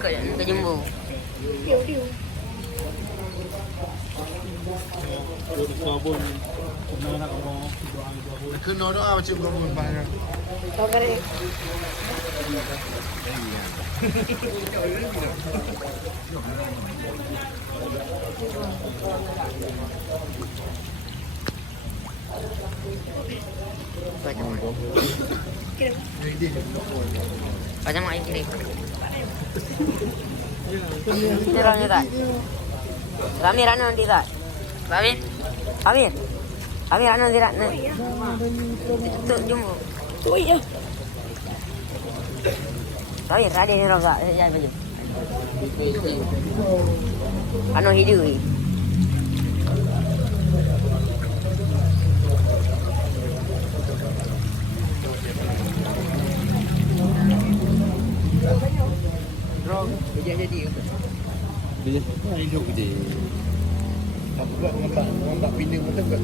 ke jumbo. Kena doa macam berapa banyak. Kau kena. Macam mana kiri? Ramai tak? Ramai nanti tak? Ramai? Ramai? Ramai nanti tak? Tu jumbo. Oh iya. Ramai ada ni orang tak? Jangan baju. Anu hidup ni. Jadi Dia hidup dia. Aku buat ngambak bina macam tu.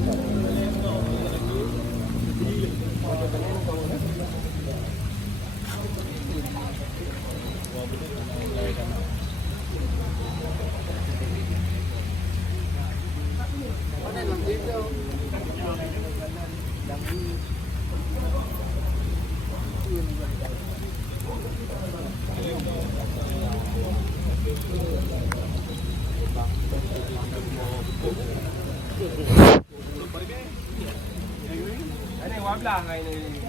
Ini wablah ini.